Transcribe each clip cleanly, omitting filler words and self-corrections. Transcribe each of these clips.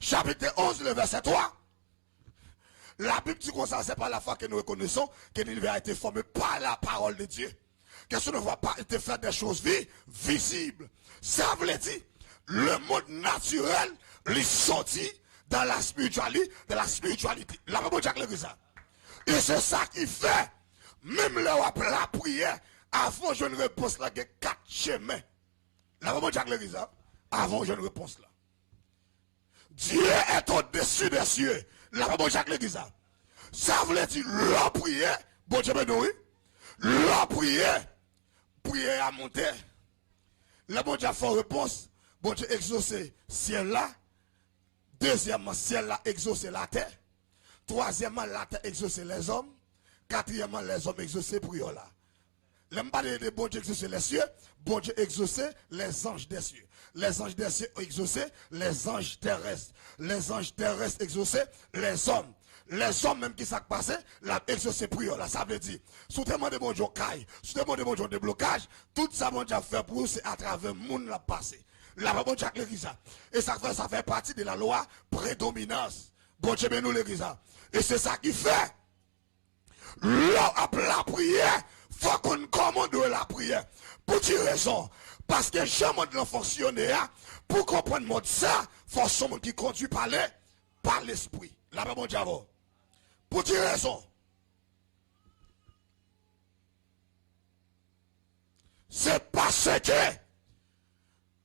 chapitre 11, le verset 3. La Bible dit comme ça, c'est pas la foi que nous reconnaissons que l'univers a été formé par la parole de Dieu. Que ce ne va pas été fait des choses visibles. Ça veut dire, le monde naturel, les sorti dans la spiritualité, La Bible dit ça. Et c'est ça qui fait, même là où la prière, avant je ne réponse là, il y a 4 chemins. La Bible dit ça. Avant je ne réponse là. Dieu est au-dessus des cieux. La Bible dit ça. Ça veut dire, la prière, bon Dieu oui, la prière à monter. Le bon Dieu a fait réponse, bon Dieu exaucé ciel là. Deuxièmement, ciel là exaucé la terre. Troisièmement, la terre exaucé les hommes. Quatrièmement, les hommes exaucés prière là. L'aime pas de bon Dieu exaucé les cieux, bon Dieu exaucé les anges des cieux. Les anges des cieux exaucés, les anges terrestres. Les anges terrestres exaucés, les hommes. Les hommes même qui s'est passé, la exaucé prière là, ça veut dire, sous témoin de bon Dieu caille, sous témoin de bon Dieu déblocage, tout ça bon Dieu fait pour vous, c'est à travers le monde la passé. La bon Dieu l'église ça. Et ça fait partie de la loi prédominance. Bon Dieu nous l'église ça. Et c'est ça qui fait. La prière, faut qu'on commande la prière. Pour quelle raison? Parce que jamais de fonctionner, pour comprendre mode ça, faut son qui conduit par l'esprit. La bon Dieu. Pour quelle raison? C'est parce que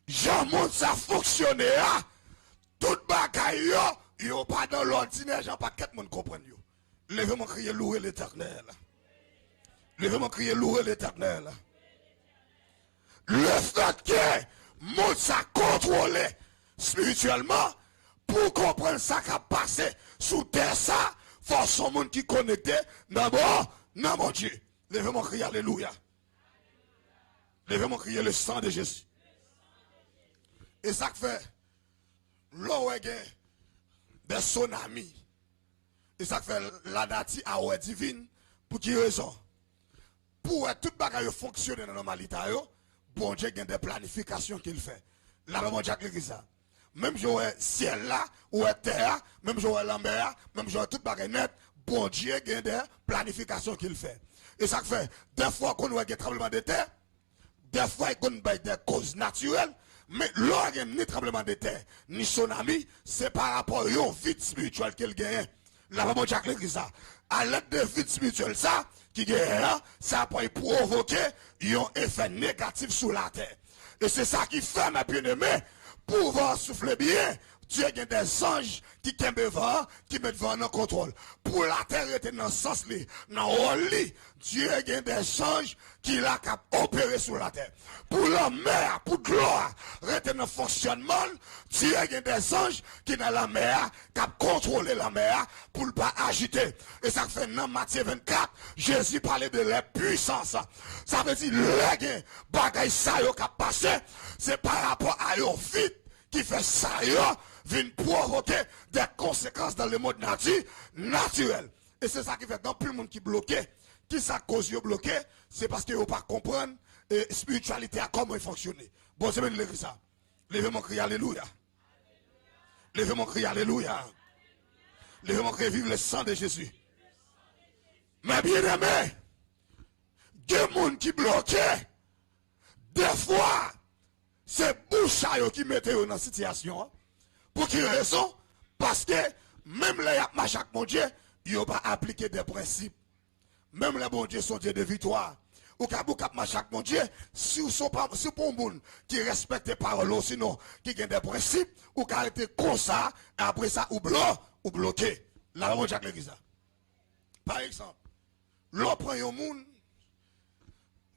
jamais ça fonctionne, tout bagaille yo pas dans l'ordinaire, j'en pas quatre monde comprendre yo. Levez-moi crier louer l'Éternel. Levez-moi crier louer l'Éternel. Le fait que monde ça contrôlé spirituellement pour comprendre ça qui a passé sous terre ça, faut son monde qui connecté d'abord non mon Dieu. Levez-moi crier alléluia. Levez-moi crier le sang de Jésus. Et ça fait l'eau des tsunamis. Et ça fait la dati à ouais divine. Pour qui raison? Pour tout bagaille fonctionner dans la normalité, bon Dieu a des planifications qu'il fait. La maman Dieu a ça. Même si ciel là, ou terre, même si la mer, même si tout bagaille net, bon Dieu a des planifications qu'il fait. Et ça fait, des fois qu'on a des tremblements de terre, des fois qu'on a des causes naturelles, mais l'or ni tremblement de terre, ni tsunami, c'est par rapport à une vie spirituelle qu'il gagne. La maman Dieu a ça. À l'aide de vie spirituelle, ça, qui gagne, ça peut provoquer un effet négatif sur la terre. Et c'est ça qui fait, mes bien-aimés, pour pouvoir souffler bien, Dieu a des anges qui qui mettent vent en contrôle. Pour la terre était dans le sens li, dans le lit, Dieu a des anges qui l'a opéré sur la terre. Pour la mer, pour gloire, était dans le fonctionnement, Dieu a des anges qui dans la mer, qui contrôlé la mer pour ne pas agiter. Et ça fait dans Matthieu 24, Jésus parlait de la puissance. Ça veut dire, les bagailles ça qui a passé, c'est par rapport à eux vite qui fait ça, vient provoquer des conséquences dans le monde naturel. Et c'est ça qui fait dans plus de monde qui bloqué. Qui ça cause de bloqué? C'est parce qu'ils ne pas comprendre la spiritualité à comment elle fonctionne. Bon, c'est bien ça. Levez-moi crier alléluia. Levez-moi crier alléluia. Levez-moi crier vive le sang de Jésus. Mais bien aimé, des gens qui bloquent, des fois, c'est bouche qui mettait dans la situation. Pour quelle raison? Parce que même les machac mon Dieu, ils n'ont pas appliqué des principes. Même les bon Dieu sont Dieu de victoire. Ou cap machac mon Dieu, si vous sont pas, si pour un monde qui respecte les paroles, sinon, qui a des principes, ou qui arrêté comme ça, après ça, ou bloqué. Là, on Jacques l'église. Par exemple, l'on prend un monde,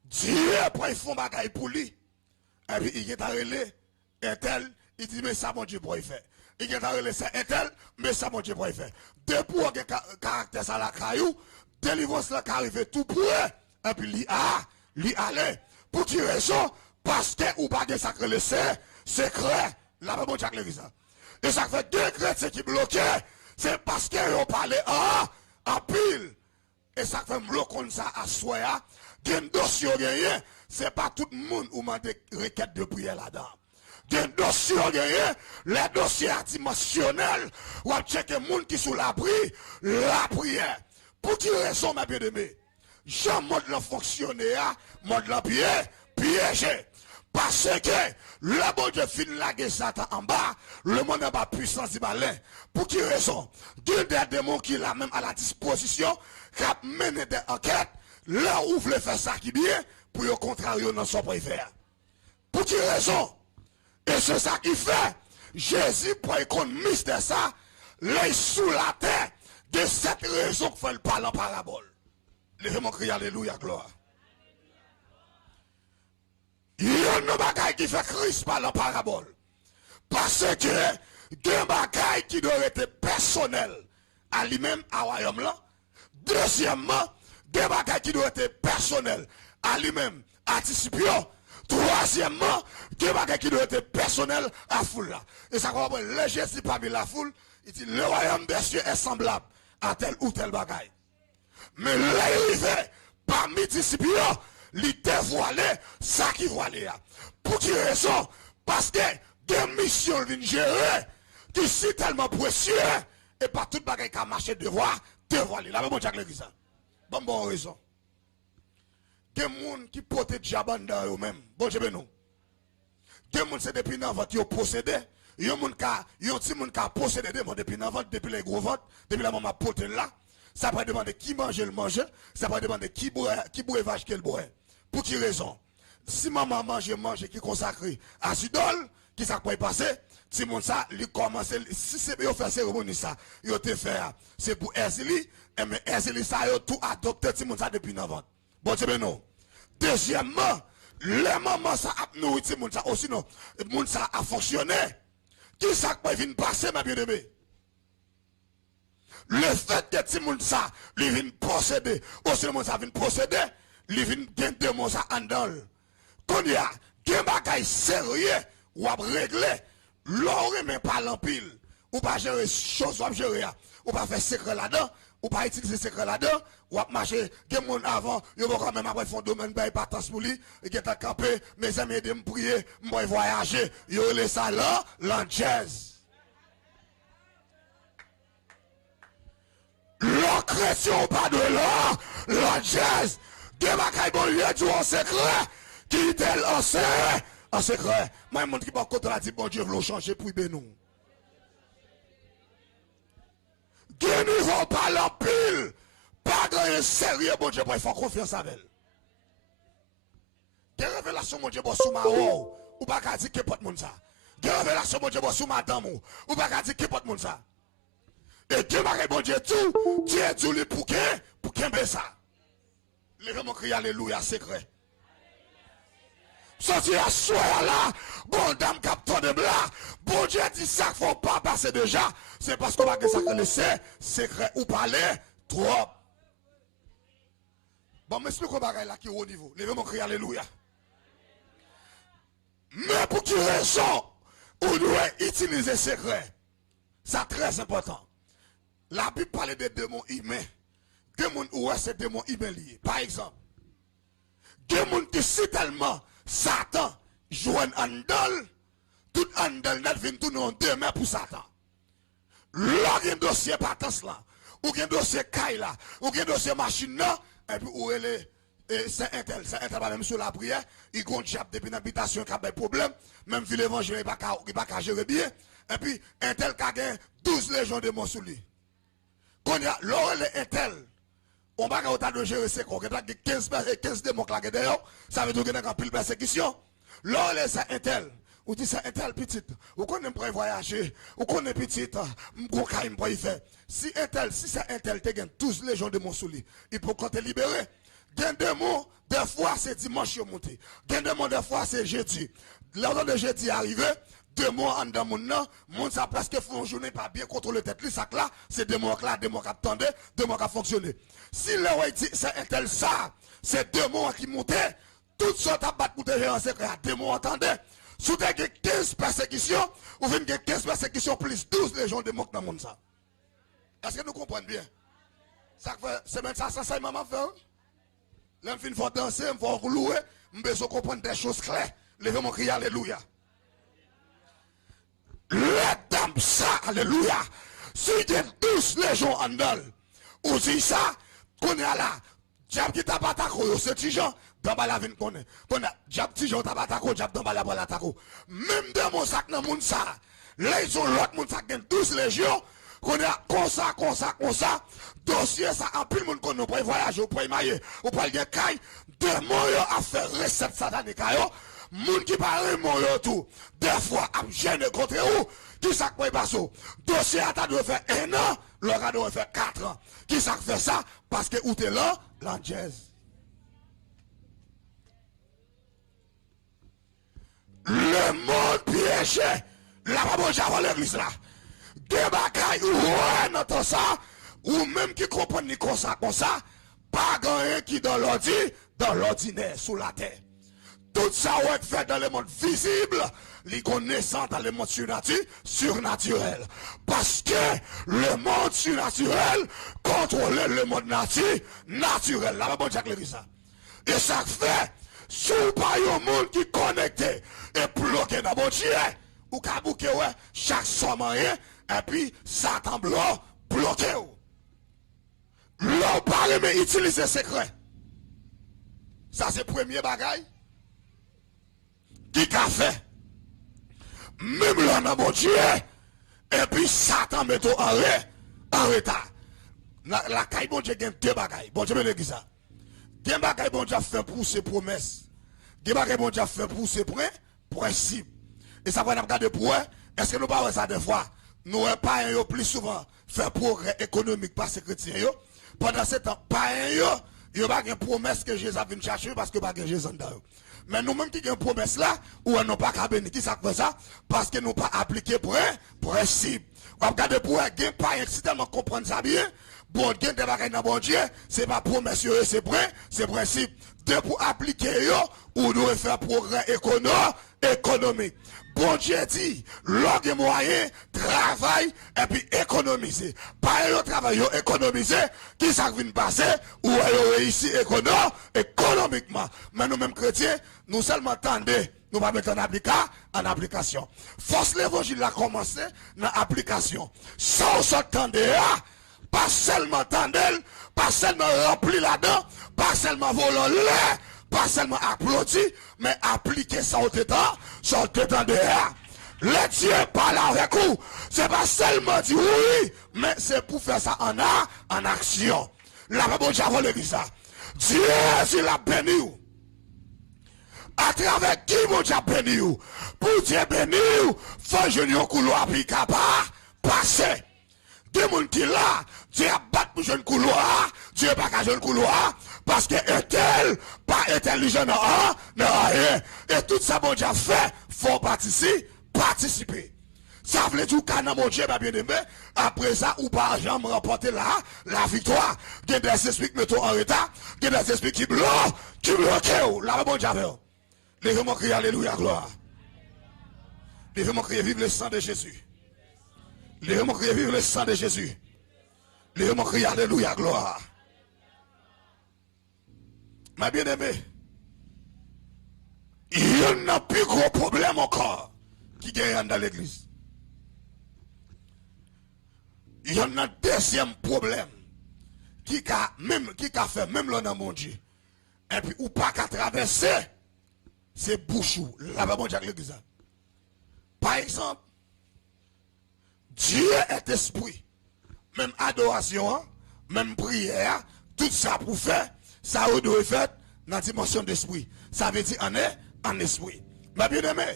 Dieu prend un fond bagaille pour lui. Et puis il est arrêté, un tel, il dit, mais ça, mon Dieu, pour y faire. Il est arrêté, c'est un tel, mais ça, mon Dieu, pour y faire. Depuis qu'il y a caractère ça la caillou, délivrance là qui arrive tout pour eux. Et puis lui allait. Pour quelle raison? Parce que ou pas de sacré le secret. Là, mon Dieu, l'église. Et ça fait deux chrétiens qui bloquaient. C'est parce qu'ils ont parlé en pile. Et ça fait bloquer ça à soi. Gen dossier gagné, c'est pas tout le monde où m'a des requêtes de prière là-dedans. des dossiers gagnés, les dossiers dimensionnels, ou à checker les gens qui sont l'abri, la prière. Pour qui raison, ma bien-aimée? Jean mode la fonctionner, mode la piégé. Parce que le bon Dieu fin laguer Satan en bas, le monde n'a pas puissance du malin. Pour qui raison? Dieu des démons qui l'a même à la disposition, qui a mené des enquêtes, là où vous faire ça qui bien, pour le contraire, dans son préfère. Pour qui raison? Et c'est ça qui fait. Jésus, pour économiser de ça, l'œil sous la terre, de cette raison qu'il fait parler en parabole. Levez-moi crier alléluia, gloire. Il y a une bagaille qui fait Christ parler en parabole. Parce que deux bagailles qui doivent être personnelles à lui-même, à royaume là. Deuxièmement, deux bagailles qui doivent être personnelles à lui-même, à discipline. Troisièmement, deux bagages qui doivent être personnels à la foule là. Et ça comprend, le Jésus parmi la foule, il dit le royaume des cieux est semblable à tel ou tel bagaille. Mais là, il fait, parmi les disciples, il dévoilé ça qui voilé. Pour quelle raison? Parce que des missions viennent gérer, qui sont tellement précieux, et pas tout bagaille qui a marché devoir dévoiler. Là, bon, Jack l'église. Bon raison. Des gens qui portent déjà dans eux-mêmes. Bon, je vais nous. Des gens, c'est depuis l'enfant qui ont possédé. Il y a des gens qui ont possédé depuis l'enfant, depuis les gros ventes, depuis la maman portée là. Ça peut demander qui mange le manger. Ça peut demander qui boit vache qu'elle boit. Pour quelle raison? Si maman mange qui consacré à Sidol, qui ça peut passer? Si mon ça, lui commence, si c'est bien faire cérémonie ça, il a été fait. C'est pour Erzili, mais Erzili ça, il a tout adopté, si mon ça depuis l'enfant. Bon, c'est bien non. Deuxièmement, les mamans ça a nourri, si mon ça aussi non, mon ça a fonctionné. Qui ça peut venir passer, ma bien-aimée? Le fait que si mon ça, lui vient posséder, aussi mon ça vient posséder, lui vient gagner mon ça en dans. Quand il y a des bagailles sérieux, ou à régler, l'on remet pas l'empile, ou pas gérer choses, ou pas gérer, ou pas faire secret là-dedans, ou pas utiliser secret là-dedans, ou pas marcher, des gens avant, ils vont quand même après fond domaine, ben pas tant pour lui, et qui est campé, mes amis de me prier, moi voyager, ils ont laissé ça là, l'anjaz. Le chrétien pas de là, l'anjaz, des bagailles bon lieu du en secret, qui tel en secret, moi je montre qui va contre la dit bon Dieu veut changer pour nous. Qui ne vont pas l'empile. Pas grand sérieux, bon Dieu, il faut confiance avec elle. Des révélations, mon Dieu, sous ma haut, ou pas qu'à dire que pas de monde ça. Des révélations, mon Dieu, sous ma dame, ou pas qu'à dire que pas de monde ça. Et Dieu m'a bon Dieu tout, Dieu dit lui pour qu'un ça. Levez-moi crier alléluia, secret. Sorti à soir là, bon dame capteur de blanc, bon Dieu dit ça qu'il ne faut pas passer déjà. C'est parce qu'on va que ça connaissait, secret ou parler, trop. Bon, m'explique au bagage là qui est au niveau. Levez-moi crier alléluia. Mais pour quelle raison on doit utiliser secret? C'est très important. La Bible parle de démons humains. Démons où est-ce que démons humains liés? Par exemple, démons qui si tellement Satan joue un andal, tout andal net vient tout en deux mains pour Satan. Là, il y a un dossier patence là, ou il y a un dossier caille là, ou il y a un dossier machine là, et puis où elle est, c'est un tel même sur la prière, il compte chape depuis l'habitation qui a des problèmes, même si l'évangile n'est pas gérer bien, et puis un tel qui a 12 légions de démons sous lui. Quand il y a l'oreille un tel, on va autant de gérer ses corps, il y a 15 démons qui sont derrière, ça veut dire qu'il y a une pile persécution. L'oreille c'est un tel. Ou dit c'est un tel petit, ou qu'on aime pas voyager, ou qu'on est petit, ou qu'on aime pas y faire. Si c'est un tel, tu as 12 légions de mon souli, il peut quand te libérer. Gain de mots, des fois c'est dimanche monté. Gain de mots, des fois c'est jeudi. L'ordre de jeudi arrivé, 2 mois en dans mon nom, mon ça presque font une journée pas bien contrôler tête. Lui, ça là, c'est 2 mois là, 2 mois qui attendaient, 2 mois qui fonctionné. Si le roi dit c'est un tel ça, c'est 2 mois qui montaient, toutes sortes à battre pour te gérer en secret, 2 mois entendez. Si tu as 15 persécutions, ou 15 persécutions plus 12 légions de mots dans le monde. Est-ce que nous comprenons bien? Ça fait, c'est même ça, maman fait. L'homme fin faut danser, faut louer, je besoin comprendre des choses claires. Levez mon cri, alléluia. let them ça, alléluia. Si il y a 12 légions en dedans, ou si ça, qu'on est là, diable qui t'a pas attaqué, c'est Tijan, dans la vie qu'on est. Qu'on a, diable Tijan t'a pas attaqué, diable dans la balle attaqué. Même dans mon sac, dans mon ça, là ils ont l'autre mon sac, 12 légions, qu'on a comme ça, dossier ça, en plus le monde qu'on peut voyager, on peut mailler, on peut aller caille, de moyens à faire recette satanique, moun qui parle mon tout, des fois, à me gêner contre vous, qui ça peut passer? Dossier à ta doit faire 1 an, l'autre doit faire 4 ans. Qui ça fait ça? Parce que où t'es là, l'angèse. Le monde piégé, la pas j'avais l'église là. Des bagailles ou ouais, dans ça, ou même qui comprennent ni comme ça, pas rien qui dans l'ordinaire, sous la terre. Tout ça va être fait dans le monde visible, les connaissances dans le monde surnaturel. Parce que le monde surnaturel contrôle le monde naturel. Là, bon, Jacques dit ça. Et ça fait, si vous pas un monde qui est connecté et bloqué dans mon Dieu, ou qu'à bouquer, ouais, chaque somme rien, et puis Satan bloqué. L'on parle, mais utiliser secret. Ça, c'est le premier bagage. Qui a fait? Même là dans mon Dieu, et puis Satan met en retard. La caille, bon Dieu, il y a 2 bagailles. Bon Dieu, me dit ça. Il y a 2 bagailles, bon Dieu, fait pour ses promesses. Il y a 2 bagailles, bon Dieu, fait pour ses principes. Et ça va nous regarder pour eux. Est-ce que nous parlons ça des fois? Nous n'avons pas plus souvent fait progrès économique par ces chrétiens. Pendant ce temps, pas un, il n'y a pas de promesse que Jésus a venu chercher parce que pas de Jésus dedans. Mais nous-mêmes qui avons une promesse là, ou nous pas qu'à bénir, qui ça fait ça? Parce que nous pas appliqué pour un principe. On regarde pour un gain, pas si tellement comprendre ça bien. Bon, gain de bagaille dans bon Dieu, c'est pas promesse, c'est principe. De pour appliquer, ou nous faire progrès économique. Bon Dieu dit, l'homme moyen, travail, et puis économiser. Pas un travail, économiser, qui ça vient passer, ou réussi économiquement. Mais nous-mêmes chrétiens, nous seulement attendons, nous pas mettre en application. Force l'évangile a commencé dans l'application. Sans s'attendre, pas seulement attendre, pas seulement remplir là-dedans, pas seulement voler, pas seulement applaudir, mais appliquer ça au temps, dehors. Le Dieu parle avec vous. C'est pas seulement dire oui, mais c'est pour faire ça en action. La Bible dit ça. Dieu, il a béni. À travers qui mon Dieu a béni? Pour Dieu béni, faut je ne couloir puis capable passer. Des gens qui là, Dieu a battu pour jeune couloir, Dieu pas qu'à jeune couloir, parce que est-elle pas intelligent non rien. Et tout ça, mon Dieu a fait, faut participer. Ça veut dire que mon Dieu va bien aimé, après ça, ou pas jamais remporter la victoire. Il y a des esprits qui mettent en retard, il y a des esprits qui bloquent, là, mon Dieu a fait. Lèvez-moi crier alléluia, gloire. Lèvez-moi crier vive le sang de Jésus. Lèvez-moi crier vive le sang de Jésus. Lèvez-moi crier alléluia, gloire. Ma bien-aimée, il y a un plus gros problème encore qui gagne dans l'église. Il y a un deuxième problème qui a fait même là dans mon Dieu. Et puis, ou pas qu'à traverser, c'est bouchou. Là-bas, mon Dieu, l'église. Par exemple, Dieu est esprit. Même adoration, même prière, tout ça pour faire, ça doit être fait dans la dimension d'esprit. Ça veut dire en esprit. Mais bien aimé,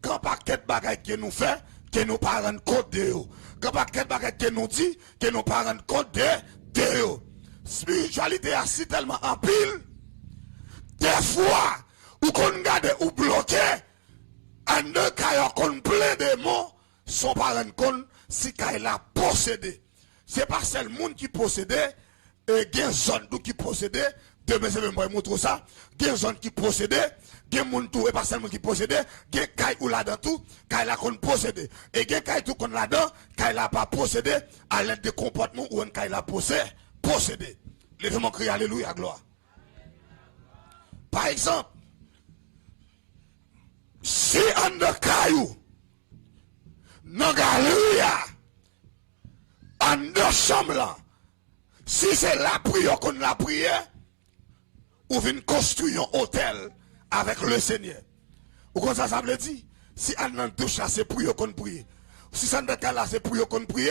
quand pas quelque bagaille que nous fait, que nous pas rendre compte de eux. Quand pas quelque bagaille que nous dit, que nous pas rendre compte de eux. Spiritualité est si tellement en pile, des fois, ou qu'on garde ou bloqué, en deux cas, qu'on plein de mots, sont pas rendre compte si qu'il a possédé. C'est pas seul monde qui possédait, et il y a une zone qui possédait, demain c'est même pas montrer ça, il y a une zone qui possédait, il y a monde tout, et pas seulement qui possédait, il y a caille ou là-dedans tout, qu'il a qu'on possédé. Et il y a caille tout qu'on là-dedans, qu'il a pas possédé, à l'aide de comportement ou qu'il a possédé. Lèvez-moi crier alléluia, gloire. Par exemple, si on a caillou, Dans la galerie, en deux chambres là, si c'est la prière qu'on a prié, ou vient construire un hôtel avec le Seigneur. Ou comme ça veut dire, si on a douche là, c'est prière qu'on prie. Si ça n'est pas là, c'est prière qu'on prie,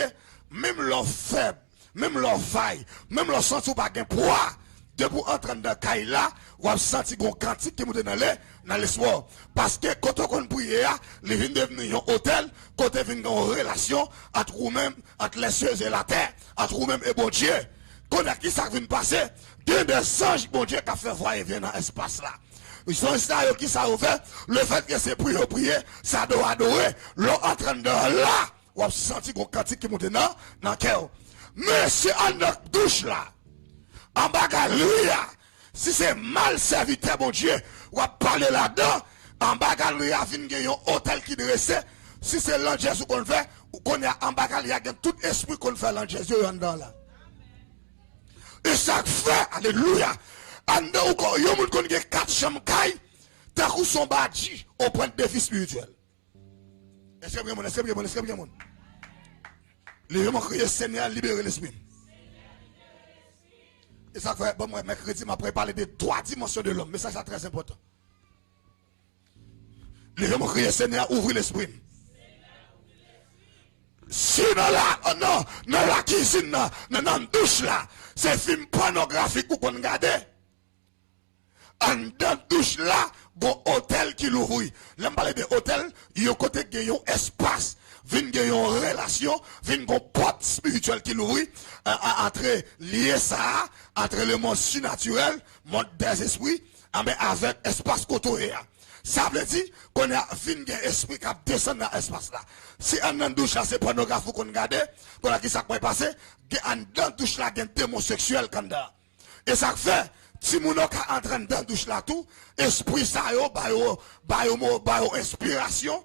même leur faible, même leur faille, même leur senti pas de poids, de pour entrer dans le caille là, ou a senti qu'on quantité qui monte dans l'espoir. Parce que quand on prie, il vient devenir un hôtel, quand il vient une relation entre vous-même, entre les cieux et la terre, entre vous-même et bon Dieu. Quand on a qui ça vient passer, des anges, bon Dieu, qui a fait voyer venir dans l'espace là. Ils sont ça qui ça fait, le fait que c'est prier, ça doit adorer, l'on en train de là, ou a senti qu'on quantité qui monte dans le cœur. Mais si on a douche là, en bagarre, si c'est mal serviteur, mon Dieu, ou a parlé là-dedans, en bagarre, il y a un hôtel qui dresse, si c'est l'angèle qu'on fait, ou qu'on a en bagarre, il y a tout esprit qu'on fait l'angèle, il y a dedans là. Et ça fait, alléluia, en dedans, il y a un qui a 4 chambres, t'as coup son bâti au point de défi spirituel. Est-ce que bien, est-ce que bien, est-ce que bien, les gens crié Seigneur, libérer l'esprit. Et ça fait, bon, moi, mercredi, m'a préparé des 3 dimensions de l'homme, mais ça, c'est très important. Les gens crié Seigneur, ouvre l'esprit. Si dans la cuisine, dans la douche là, c'est film pornographique qu'on regarde. En dans la douche là, bon hôtel qui l'ouvre. Là, parle de hôtel, il y a côté qui y a un espace, il y a une relation, il y a une porte spirituelle qui l'ouvre, entre lié ça, entre le monde surnaturel, le monde des esprits, mais avec espace côté. Ça veut dire qu'on a fin d'un esprit qui descend dans l'espace là. Si on a douche là, c'est pornographe qu'on regarde, qu'on a qui ça peut passer, on dans douche là, il y a un démon sexuel quand même. Et ça fait, si mon qui entraîne dans douche là tout, esprit ça yo, ba inspiration,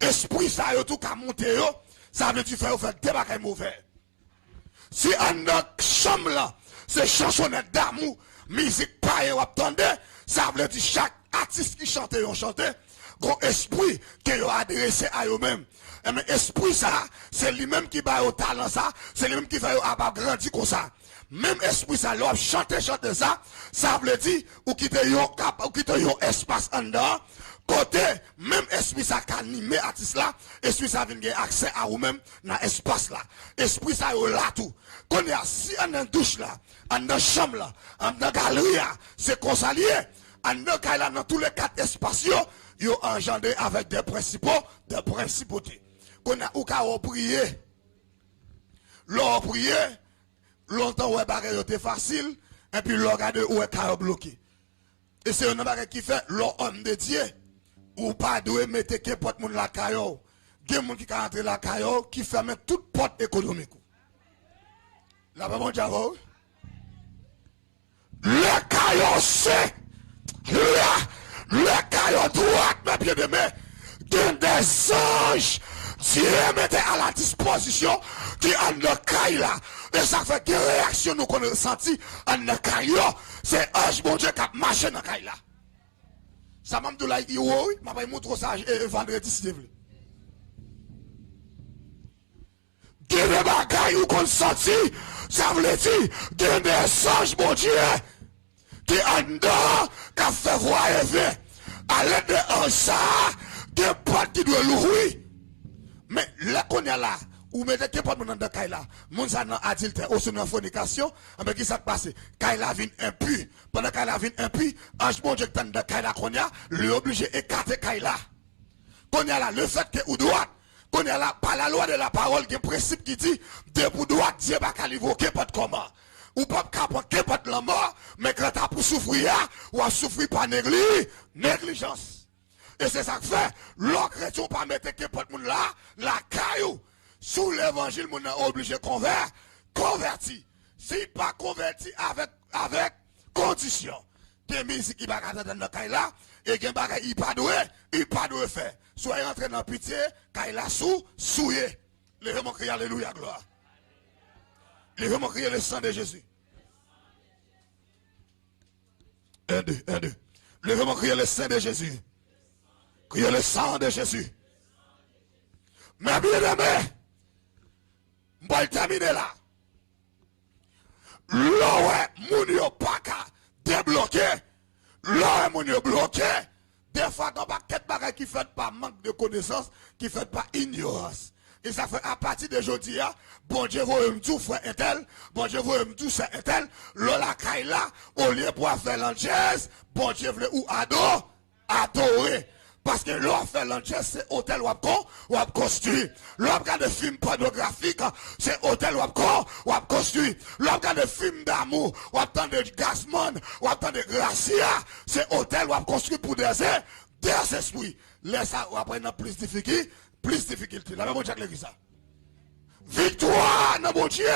esprit ça yo tout qui monte yo, ça veut dire faire des bagages mauvais. Si on a chambre là, c'est chansonnette d'amour, musique paille ou attendez, ça veut dire chaque artiste qui chante, yon chante, gros esprit qui yon adressé à eux-mêmes. Mais esprit ça, c'est lui-même qui va au talent ça, c'est lui-même qui va grandir comme ça. Même esprit ça, l'on chante ça, ça veut dire, ou quitte yon espace en dedans, côté, même esprit ça qui anime artiste là, esprit ça vient gagner accès à vous-même dans l'espace là. Esprit ça yon là tout. Quand il y a si on a une douche là, on a une chambre là, on a une galerie, c'est consalié. Dans tous les 4 espaces, ils ont engendré avec des principaux, des principautés. Qu'on a ou qu'à prier. L'on prié, longtemps où est était facile, et puis l'on regarde où est carré bloqué. Et c'est un bagage qui fait l'homme de Dieu, ou pas de mettre que porte moun la caillou. Il y a des gens qui rentrent la caillou, qui ferment toute porte économique. La pas mon diable. Le caillou c'est. Le caillou droit, mes pieds de main, des anges, Dieu mettait à la disposition qui en le caillou là. Et ça fait que réaction nous qu'on a ressenti en le caillou, c'est ange bon Dieu qui a marché dans le caillou là. Ça m'a dit là, oui, m'a pas montré ça vendredi si vous voulez. Des bagailles qu'on senti, ça veut dire des anges bon Dieu. Qui en dedans, qui a fait voyager, à l'aide de ça, des portes qui doivent l'ouvrir. Mais là qu'on est là, ou mettez que pas dans le cas là, mon ça n'a adultère, ou sur une fornication, mais qui s'est passé? Kaila vient impur. Pendant Kaila vient impur, ange bon Dieu dans le cas là qu'on a, lui obligé d'écarter Kaila. Qu'on est là, le fait que ou droite, qu'on est là, par la loi de la parole, qui est un principe qui dit, de pour droite, Dieu va qu'à l'évoquer, pas de comment. Ou pas capoter pas de la mort, mais quand tu as pour souffrir, ou à souffrir par négligence. Et c'est ça que fait, l'autre chrétien pas mettre que pas de monde là, la caillou, sous l'évangile, mon est obligé de convertir. Si pas converti avec condition, que musique qui va dans le caillou là, et que il pas doué faire. Soyez rentré dans la pitié, caillou là souillé. Les gens crient alléluia, gloire. Les gens crier le sang de Jésus. 1, 2, 1, 2. Les gens crier le sang de Jésus. Crier le sang de Jésus. Mais bien aimé, je vais terminer là. Là, moun yo pas qu'à débloquer. Là, moun yo bloqué. Des fois, dans pas quelque bagage qui fait par manque de connaissances, qui fait par ignorance. Et ça fait à partir de aujourd'hui, bon Dieu, vous me tout frère un tel, bon Dieu, vous me tout c'est un tel, la caille là, au lieu pour faire l'anchesse, bon Dieu, voulait ou adorer. Parce que l'on fait l'anchesse, c'est hôtel ou construit. L'on regarde des films pornographiques, c'est hôtel ou construit. L'on regarde des films d'amour, ou attend de Gasman, ou attend de Gracia, c'est hôtel ou construit pour des esprits. Laisse ça, ou après, plus difficulté. La même chose que ça. Victoire, non, mon Dieu.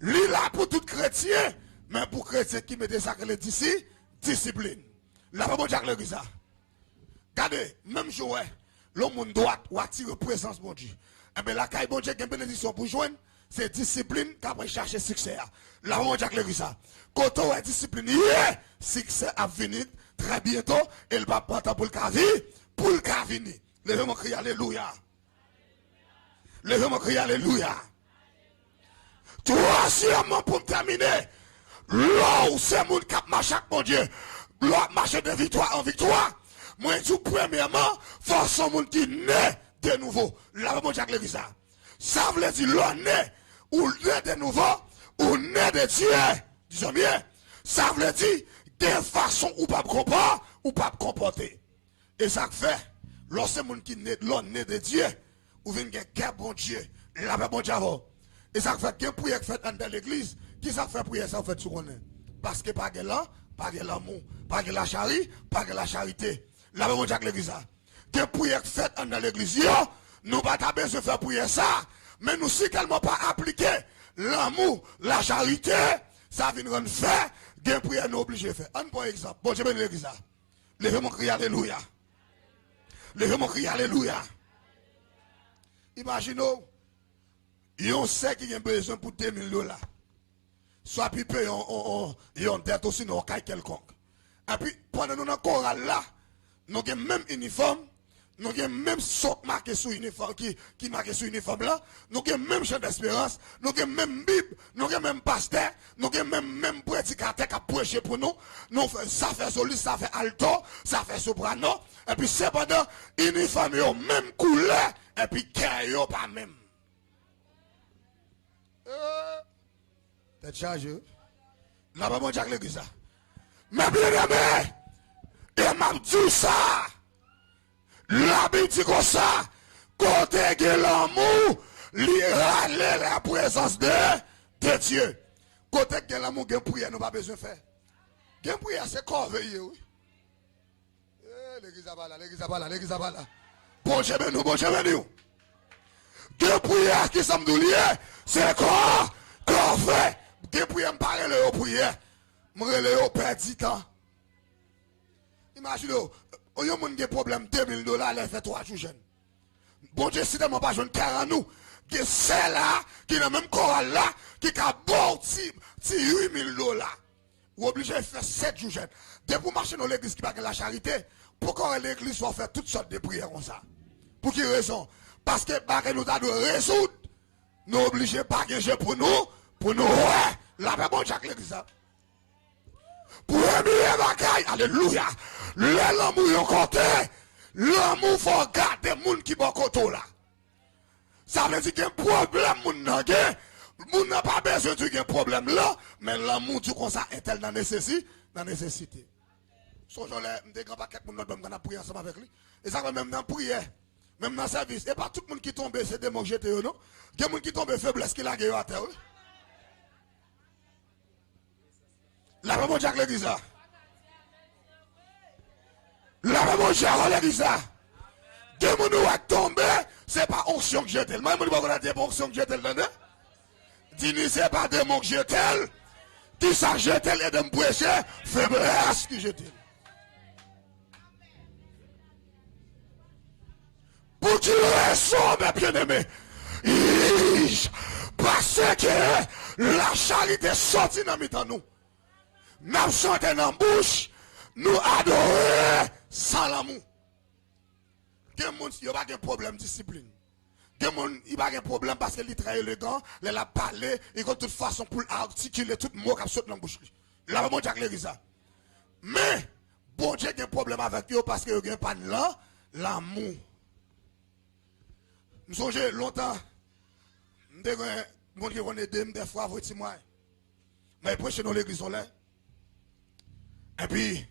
Lui là pour tout chrétien, mais pour chrétien qui met des sacrés d'ici, discipline. La même chose que ça. Regardez, même jouer, le monde doit attirer présence, mon Dieu. Et bien, la caille, bon Dieu, qui a une bénédiction pour joindre, c'est discipline qui après chercher succès. La même chose que ça. Quand on est discipliné, succès a venu très bientôt, et il va prendre pour le cavi, pour le cavini. Levez-moi crier Alléluia. Levez-moi crier Alléluia. Troisièmement, pour terminer, là où c'est mon cap marche, mon Dieu, là marche de victoire en victoire. Moi, tout premièrement, force mon qui naît de nouveau. Là, mon Dieu, ça. Ça veut dire l'on naît, ou naît de nouveau, ou naît de Dieu. Disons bien. Ça veut dire de façon ou pas comprendre, ou pas comporter. Et ça fait, lorsque mon qui naît, l'on naît de Dieu, ou vient guerre bon Dieu, là, bon Dieu. Et ça fait qu'un prière fait dans l'église, qui ça fait prière, ça fait tout qu'on est. Parce que pas de l'amour, pas de la charité, pas de la charité. La même chose que l'église. Que prière faite dans l'église, nous pas besoin de faire prière ça, mais nous si tellement pas appliquer l'amour, la charité, ça vient rendre fait, que prière nous obligé de faire. Un bon exemple, bon, je vais l'église. Levez mon cri Alléluia. Levez mon cri Alléluia. Imaginez, on sait qu'il y a besoin pour $2000. Soit puis payer une dette aussi, nous avons quelconque. Et puis, pendant nous encore là, nous avons même uniforme, nous avons même saut marqué sur uniforme, qui marqué sur uniforme là, nous avons même chant d'espérance, nous avons même Bible, nous avons même pasteur, nous avons même prédicateur qui a prêché pour nous, ça fait soliste, ça fait alto, ça fait soprano, et puis cependant, uniforme yo même couleur, et puis cœur yo pas même. T'es chargé? Là, pas mon Jack l'église ça. Mais bien aimé, et m'a dit ça. La Bible dit comme ça. Côté que l'amour, li râle la présence de Dieu. Côté que l'amour, il y a prière, nous pas besoin de faire. Il y a prière, c'est corveiller, oui. L'église a pas là, l'église a pas là, l'église a pas là. Bon, je vais nous, bon, je vais nous. Il y a prière qui s'en lié, c'est quoi? Corvée. Il y a prière, me parle de prière. Je vais perdre du temps. Imaginez, il y a un problème, $2000, elle fait 3 jours jeunes. Bon Dieu, si tellement pas jeune car à nous, qui c'est là, qui est même corps là, qui a bon $8000. Ou obligé de faire 7 jours jeunes. Dès pour marcher dans l'église qui n'a pas la charité, pourquoi l'église soit faire toutes sortes de prières comme ça? Pour quelle raison? Parce que nous avons résoudre, nous obligés pas de pour nous, ouais, la paix bon Jacques l'église. Premier bagaille, alléluia. L'amour yon côté, l'amour faut garder moun qui bon côté là. Ça veut dire qu'il y a un problème moun n'a pas besoin de un problème là, mais l'amour du comme ça est tel dans nécessité. So je l'ai grand paquet moun n'a pas prier ensemble avec lui. Et ça même dans prière, même dans service, et pas tout le monde qui tombe c'est des mots jetés non. Il y a moun qui tombe faiblesse qui la gueule à terre. La maman Jacques l'église ça. La maman Jacques l'église ça. Deux moun ou tombé, c'est pas onction que j'étais. Moi, je ne sais pas onction que j'étais. Dis-nous, c'est pas de mon que j'étais. Qui ça j'étais et de me prêcher, faiblesse que j'étais. Pour qu'il reste, mes bien-aimés, parce que la charité sortie dans mes temps nous. Nous chantons dans la bouche, nous adorons sans l'amour. Il n'y a pas de problème de discipline. Il n'y a pas de problème parce qu'il est très élégant, il a parlé, il a de toute façon pour articuler tout le mot qui saute dans la bouche. Là, bon Dieu, l'église ça. Mais, bon Dieu a un problème avec eux parce qu'il n'y a pas de l'amour. Je songe longtemps, je suis des fois, moi. Mais prêcher dans l'église là. Et puis,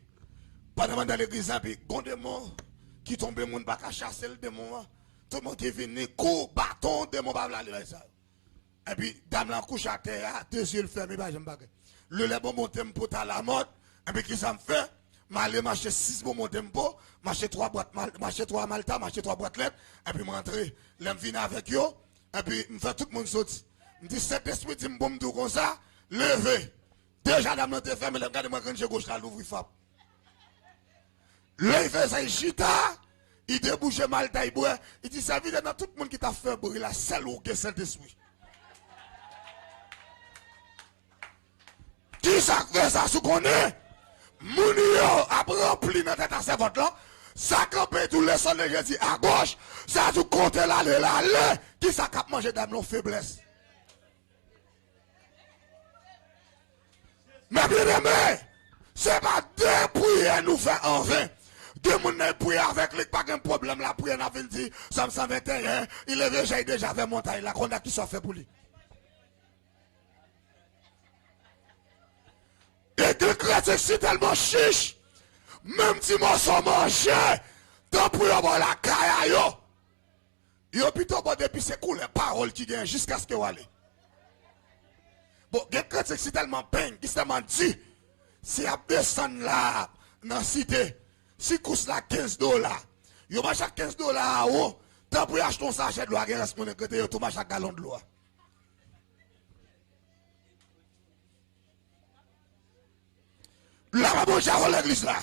pendant dans l'église, puis, il y a des démons qui tombent, il n'y a pas qu'à chasser le démon. Tout le monde qui vient, coup, bâton, démon, pas là, ça. Et puis, dame la couche à terre, 2 yeux fermés, j'aime pas. Le lait bon mon tempo à la mode, et puis, qui ça me fait? M'aller marcher 6 bon mon tempo, marcher 3 boîtes, marcher 3 malta, marcher 3 boîtes lettres, et puis, m'entrer, l'aime venir avec eux, et puis, me fait tout le monde sauter. Me dit, cet esprit, dit, me bombe tout comme ça, levez. Déjà, dame la terre fermée, regardez-moi quand j'ai gauche là, l'ouvre, frappe. Là, il fait ça, il chita. Il débouche mal taille bois. Il dit ça vient dans tout le monde qui t'a fait brûler la seule ou que c'est esprit. Qui ça fait ça sous qu'on est? Mounio a rempli dans tête à ses votes là. Ça campé tout le sol de dit à gauche. Ça tout compte là, là. Qui ça cap manger d'âme non faiblesse? Mais bien aimé, c'est pas deux prières nous faire en vain. Deux personnes prier avec lui, pas de problème. La prière n'a pas dit, Somme 121, il est déjà fait montagne, la qu'on a qui soit fait pour lui. Et que le chrétien c'est tellement chiche, même si moi sont mangé, tant pour avoir la caille, yo plutôt bon depuis c'est cool, les paroles qui viennent jusqu'à ce que vous allez. Bon, le chrétien c'est tellement peine, qui s'est tellement dit, si à descendre là, dans la cité, si coûte là $15, yo marche à $15 à haut, tant pour acheter un sachet de l'eau, il reste mon côté, yo tout marche à gallon de l'eau. Là, bon, j'ai l'église là.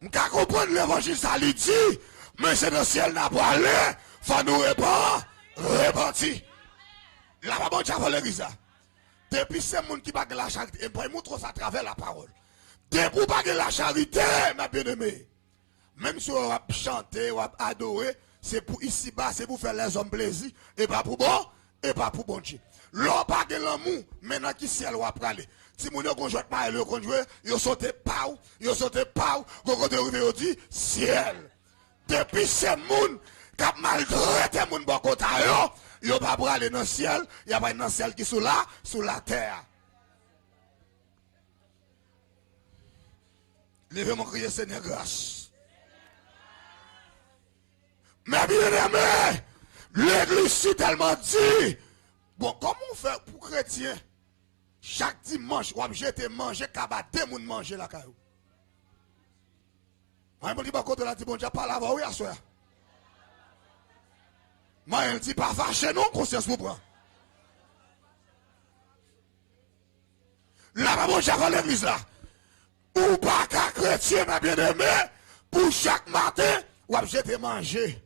Je comprends l'évangile, ça lui dit, mais c'est dans le ciel n'a pas allé, faut nous repentir. Là, bon, j'ai l'église là. Depuis ces gens qui baguent la charité, et pour montrer ça à travers la parole. Depuis vous baguez la charité, ma bien-aimée. Même si on va chanter, on va adorer, c'est pour ici bas, c'est pour faire les hommes plaisir, et pas pour bon, et pas pour bon Dieu. L'on bague l'amour, maintenant qui ciel va aller. Si mon conjoint pas le conjoint, yo sauté pau, gogo de rive dit ciel. Depuis ces moun qui maltraité moun bon côté yo pas pour aller dans le ciel, il y a pas dans le ciel qui sous la terre. Levez mon crier Seigneur grâce. Mais bien aimé, l'église c'est tellement dit. Bon, comment on fait pour chrétien? Chaque dimanche, on jette manger, kabate, moun manger la caillou. Moi, je dis, bah, côté là, dit, bon, Dieu, pas là, oui, à soi. Moi, je dis, pas fâché, non, conscience, vous prend. Là, bon, j'avais l'église là. Ou pas qu'un chrétien, ma bien-aimé, pour chaque matin, on jette manger.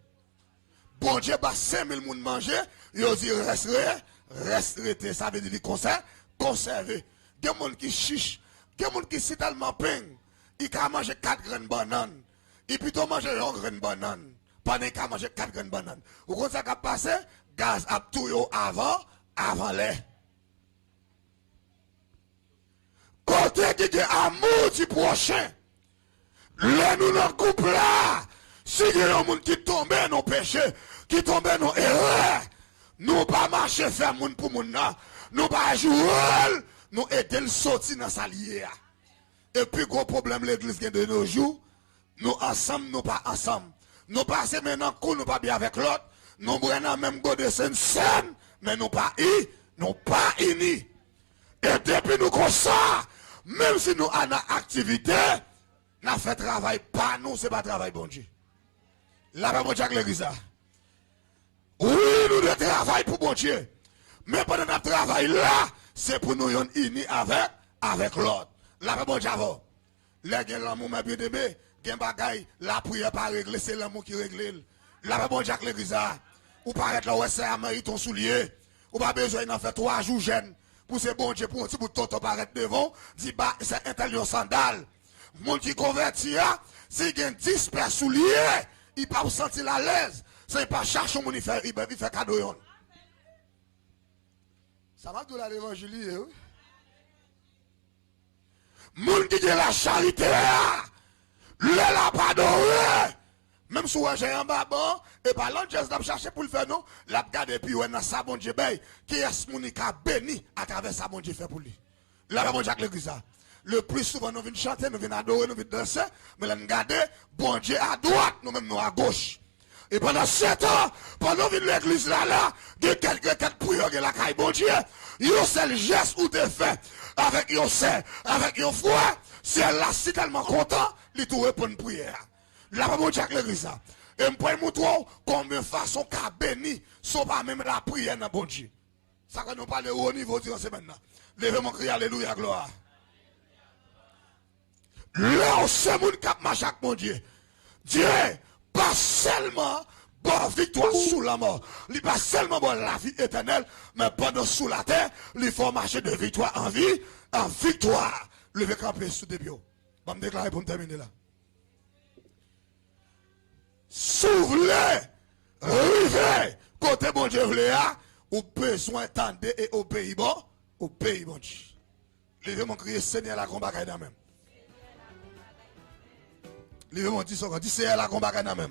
Bon Dieu, bah, 5000 moun manger, il dit, reste, ça veut dire, conserver. Il y a des gens qui chichent, il y a des gens qui sont tellement peine, ils ont mangé 4 graines de bananes, ils plutôt manger 1 graine de banane, pendant qu'ils ont mangé 4 graines de bananes. Vous comprenez ça qui a passé? Gaz a tout avant les. Côté qui est amour du prochain, là nous dans le couple là, si il y a des gens qui tombent dans nos péchés, qui tombent dans nos erreurs, nous pas marcher faire moun pour moun nan. Nous pas jouer, nous aider le sortir dans sa liée. Et puis, gros problème, l'église de nos jours, nous ensemble, nous pas ensemble. Nous passons maintenant, nous pas bien avec l'autre. Nous prenons même go de scène, mais nous pas unis. Et depuis nous comme ça, même si nous avons activité, nous fait travail pas nous, c'est pas travail bon Dieu. Là, pas bon Dieu avec l'église. Oui, nous devons travailler pour bon Dieu. Mais pendant notre travail là, c'est pour nous unis avec l'autre. Là, bon Dieu, là, il y a l'amour, ma bien-aimée, il y a bagaille, la prière pas réglée, c'est l'amour qui règle. Là, bon Dieu, l'église, ou paraître là, ouais, c'est à Marie ton soulier, ou pas besoin d'en faire 3 jours jeune, pour ce bon Dieu, pour un petit bout de temps, paraître devant, dit, bah, c'est intérieur sandal. Mon qui convertit, s'il y a 10 paires souliers, il ne peut pas se sentir à l'aise. C'est pas chercher mon il fait cadeau. Ça va tout là l'évangile. Moun qui dit la charité, le la pardonné. Même si j'ai un bas et pas l'autre, j'ai cherché pour le faire, non? La garde et puis on a ça, bon Dieu, qui est-ce qui a béni à travers ça, bon Dieu, fait pour lui. Là, bon Dieu, l'église. Le plus souvent, nous venons chanter, nous venons adorer, nous venons danser, mais nous regardons, bon Dieu à droite, nous-mêmes, nous à gauche. Et pendant 7 ans, pendant que l'église là, il y a quelques prières de la caille, bon Dieu, il seul geste ou te fait avec yon sel, avec yon foi, c'est là, si tellement content, il tout répond une prière. Là, bon Dieu, l'église. Et je peux montrer combien de façons qu'a béni, sont pas même la prière dans bon Dieu. Ça que nous parlons au niveau de ce maintenant. Levez mon cri, alléluia, gloire. Là, c'est mon cap marche avec mon Dieu. Dieu, pas seulement bon victoire sous la mort. Il pas seulement bon la vie éternelle, mais pendant sous la terre, il faut marcher de victoire en vie, en victoire. Levez camper sous des bio. Je vais me déclarer pour me terminer là. Soufflez, rivez, côté bon Dieu voulez, ou besoin tendre et au pays bon Dieu. Levez mon crier, Seigneur, la combat dans même. Levez mon 10 secondes, dis Seigneur, la combat dans même.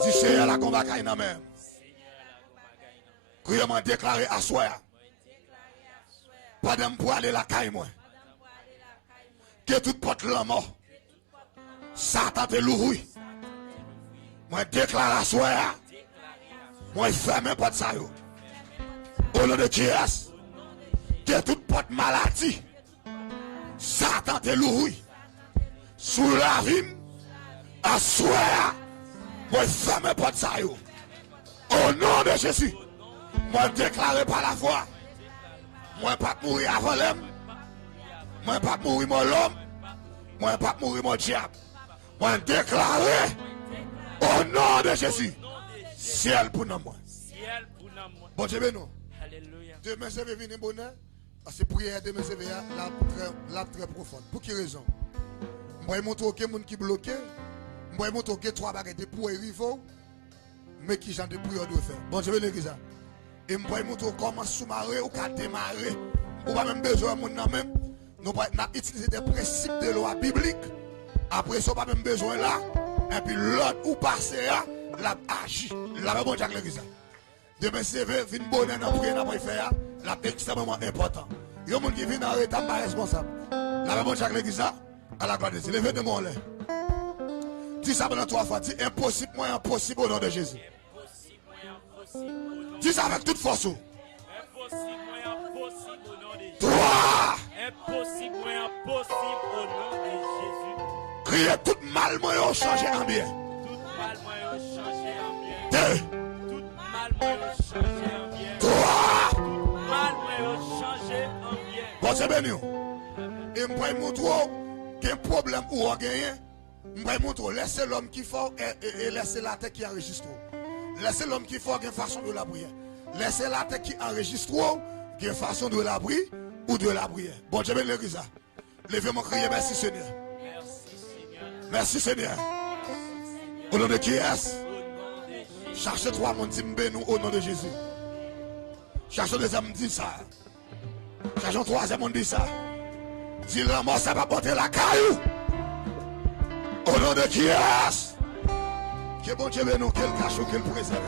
Dis Seigneur, la combat dans même. Criez moi déclarer à soi. Pas d'homme pour aller la caille moi. Que toute porte la mort. Satan te lourouille. Moi déclare à soi. Moi ferme pas de ça. Au nom de Jésus. Que toute porte maladie. Satan te lourouille. Sous la vie. À soi. Moi ferme pas de ça. Au nom de Jésus. Moi déclare par la foi. Moi pas mourir avant l'homme. Moi pas mourir mon l'homme. Moi pas mourir mon diable. Moi déclarer au nom de Jésus. Ciel pour nous. Bon Dieu béni. Demain c'est venir bonheur. Parce que prière demain c'est la très profonde. Pour quelle raison? Moi montrer que monde qui bloqué. Moi montrer que trois bagages pour arriver mais qui j'en de prière doit faire. Bon Dieu béni ça. Et moi montrer comment sous-marrer ou qu'à démarrer. Ou pas même besoin monde même. Nous pas utiliser des principes de loi biblique. Après ça, pas même besoin là. Et puis l'autre ou passer là, l'a agi. Là, bon Dieu, l'église. Demain, c'est une bonne prière dans faire. Là, extrêmement important. Il y a des gens qui viennent en retard, pas responsable. Là, bon Dieu, l'église. À la gloire de Dieu. Levez de mon lait. Dis ça pendant 3 fois. Dis impossible, moi, impossible au nom de Jésus. Dis ça avec toute force. Toi. Impossible, impossible au nom de Jésus. Criez tout mal, moi, on change en bien. Tout mal, moi, on change en bien. 2. Tout mal, moi, on change en bien. 3. Tout mal, moi, on change en bien. Bon, c'est béni. Et je vais montrer qu'il y a un problème où on gagne. Je vais montrer, laissez l'homme qui faut et laissez la tête qui enregistre. Laissez l'homme qui faut une façon de la prière. Laissez la tête qui enregistre une façon de la prière ou de la prière. Bon, je vais l'église. Levez mon crier, merci Seigneur. Merci Seigneur. Au nom de qui est-ce? Cherchez 3 mon dit nous au nom de Jésus. Cherchez 2 hommes dit ça. Cherchez 3e on dit ça. Dis la mort ça va porter la caillou. Au nom de qui est-ce? Que bon Dieu nous, quel cachot, quel préserve.